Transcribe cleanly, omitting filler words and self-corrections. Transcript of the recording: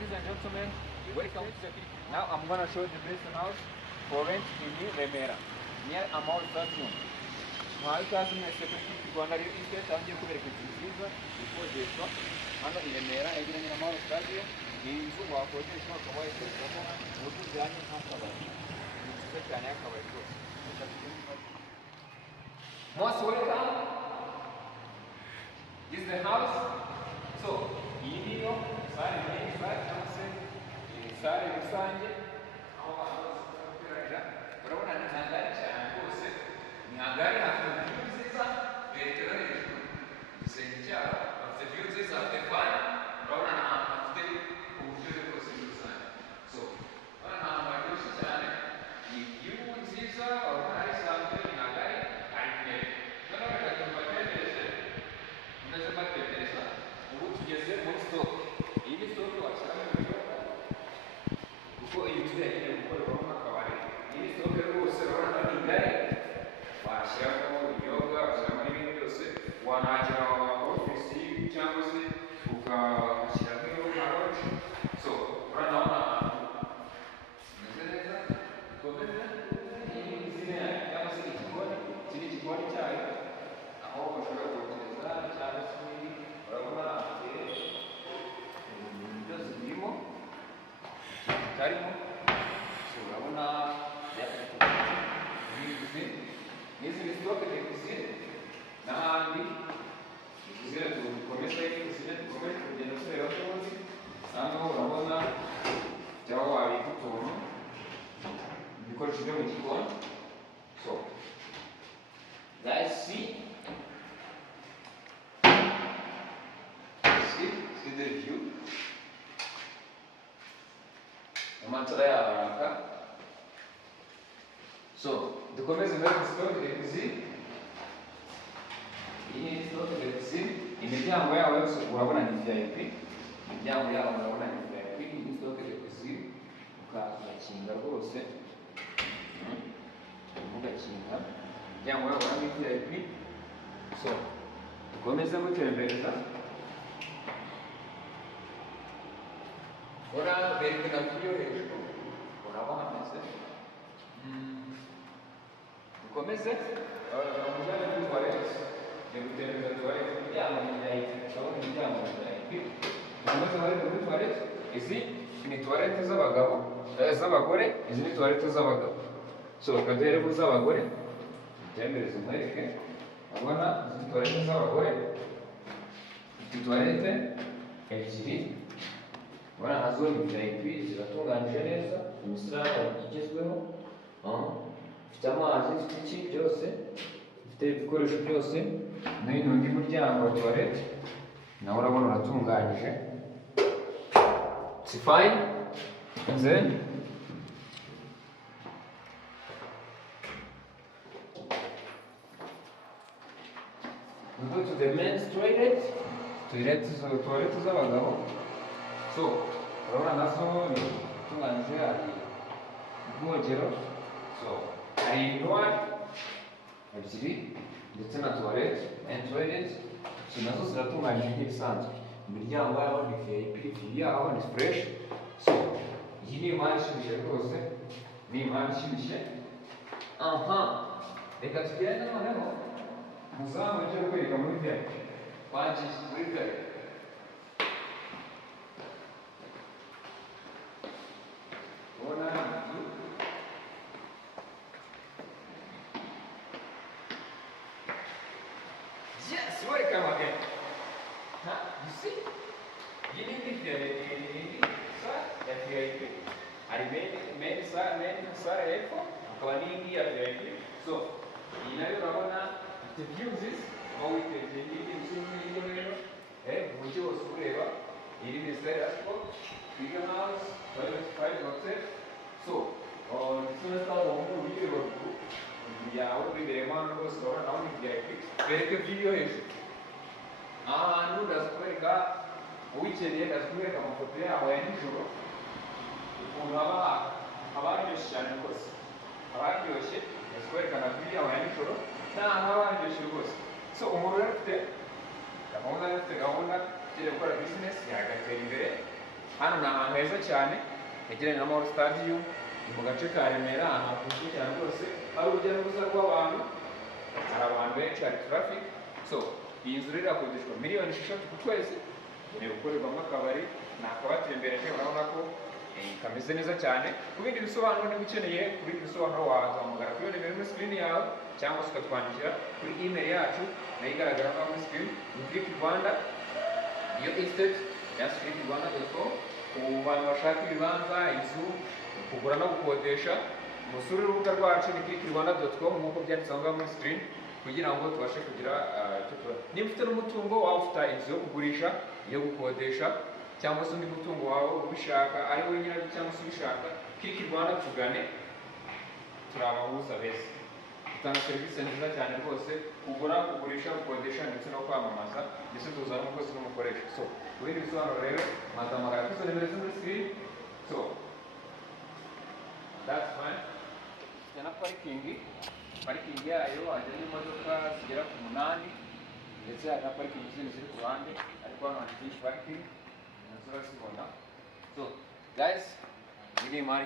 Ladies and gentlemen, welcome to the clinic. Now I'm gonna show the best house for rent in New Remera, near Amount Stadium. Now ikaze mwese kuri Clinic Rwanda Real Estate, aho ngiye kubereka inzu nziza ikodeshwa hano i Remera yegeranye na Amount Stadium. Iyi nzu wakodesha ukaba wayikoreramo uburyo bujyanye nk'akabari. Ni nziza cyane y'akabari rwose. Most welcome. This is the house. So, iyi niyo sare nini sare cyangwa se sare rusange aho abantu bose bakorera. Urabona ni hangari cyane rwose, ni hangari hafite view nziza berekera hejuru igisenge cyabo, bafite view nziza, bafite fan, urabona ni ahantu hafite uburyohe bwose muri rusange. So urabona ni ahantu haryoshye cyane, ni view nziza, urabona ari isanzwe, ni hangari, hari intebe. Noneho reka tubatembereze, mumaze mbatembereza, ubu tugeze muri stock. Iyi ni stock washyiramo ibinyobwa kuko iyi nzu yagenewe gukorerwamo nk'akabari. Iyi ni stock rwose urabona ko ni ngari, washyiramo ibinyobwa, washyiramo n'ibindi byose, wanahagera ofisi cyangwa se ukahashyiramo nka lounge. So urabona ahantu hameze neza, bikomeze. Iyi ni izina cyangwa se igikoni, iki ni igikoni cyayo aho bashobora kokereza cyangwa se urabona ibintu byose birimo bitarimo. So urabona n'izi ni stock de cuisine n'ahandi cuisine dukomeza cuisine dukomeje kugenda tureba n'ubundi. Hano urabona cyangwa wabika utuntu ibikoresho byo mu gikoni. So guys, see the view. Amatara yaraka. So dukomeze muri stock de cuisine. Iyi ni stock de cuisine, imiryango yawe yose urabona ni VIP. Imiryango yawe urabona ni VIP. Iyi ni stock de cuisine, ukakinga rwose, ugakinga imiryango yawe urabona ni VIP. So dukomeze mutembereza. Ora berekana video hejuru, urabona hameze. Dukomeze umujyane kuri toilette, gutembereza toilette, imiryango ni VIP, urabona imiryango ni VIP. Dukomeze bari kuri toilette. Izi ni toilette z'abagabo, z'abagore, izi ni toilette z'abagabo. So kaduhere ku z'abagore, dutembereze mwereke. Urabona izi toilette z'abagore, izi toilette ebyiri. Urabona nazo ni VIP, ziratunganyije neza, imisarane igezweho, ifite amazi, ifite iki byose, ifite ibikoresho byose. N'undi muryango wa toilette nawe urabona uratunganyije, it's fine. And then we go to the men's toilet. Toilette z'abagabo. So urabona nazo ni itunganyije, hari ubwogero, so hari intwari ebyiri ndetse na toilette and toilet. So nazo ziratunganyije nk'ibisanzwe, imiryango yaho ni VIP, view yaho ni fresh. So iyi ni imari ishimishije rwose, ni imari ishimishije. Reka tugende noneho muzamu ujye kwereka muri VIP, twagiye muri VIP. Yes, welcome again. You see? You need the VIP. I made side echo. Akawani ya VIP. So, inayo urabona the views is how we can take it in uburyo bose ureba. Iri ni style aspect, bigger house, toilet, private hotel. So, this is how we do it. yawe biberemo hano rwose urabona naho ni VIP. Bereke video hejuru. Ahantu ndazikwereka, uwikeneye ndazikwereka amafoto yaho ya nijoro, ukuntu haba haryoshye cyane rwose, haba haryoshye. Ndazikwereka na video yaho ya nijoro, n'ahantu haba haryoshye rwose. So umuntu rero afite gahunda yo gukora business yagatera imbere, hano ni ahantu heza cyane hegeranye na Mahoro Stadium, ni mu gace ka Remera, ahantu hakunzwe cyane rwose, hari urujya n'uruza rw'abantu, hari abantu benshi, hari traffic. So iyi nzu rero irakodeshwa miliyoni 6 ku kwezi, ni gukorerwamo akabari, ni akabatembereje, urabona ko kameze neza cyane. Ku bindi bisobanuro niba ukeneye kuri ibi bisobanuro wahamagara kuri nimero muri screen yawe, cyangwa se ukatwandikira kuri email yacu nayo igaragara ngaho muri screen, ni Click Rwanda, iyo estate ya click-rwanda.com. ku bantu bashaka ibibanza, inzu, kugura no gukodesha, musure urubuga rwacu ni click-rwanda.com nk'uko byanditse aho ngaho muri screen, kugira ngo tubashe kugira niba ufite n'umutungo waba ufite inzu yo kugurisha, iyo gukodesha, cyangwa se undi mutungo wawe ubishaka ari wowe nyirayo cyangwa se ubishaka, Click Rwanda tugane, turi abahuza beza, dutanga serivisi nziza cyane rwose, kugura, kugurisha, gukodesha ndetse no kwamamaza, ndetse tuzana umukozi n'umukoresha. So ku bindi bisobanuro rero mwazahamagara kuri izo nimero zo muri screen. So that's fine. Dufite na parikingi yayo hajyamo imodoka zigera ku 8, ndetse hari na parikingi zindi ziri ku ruhande, ariko hano hari byinshi parikingi nazo urazibona. So guys, iyi ni imari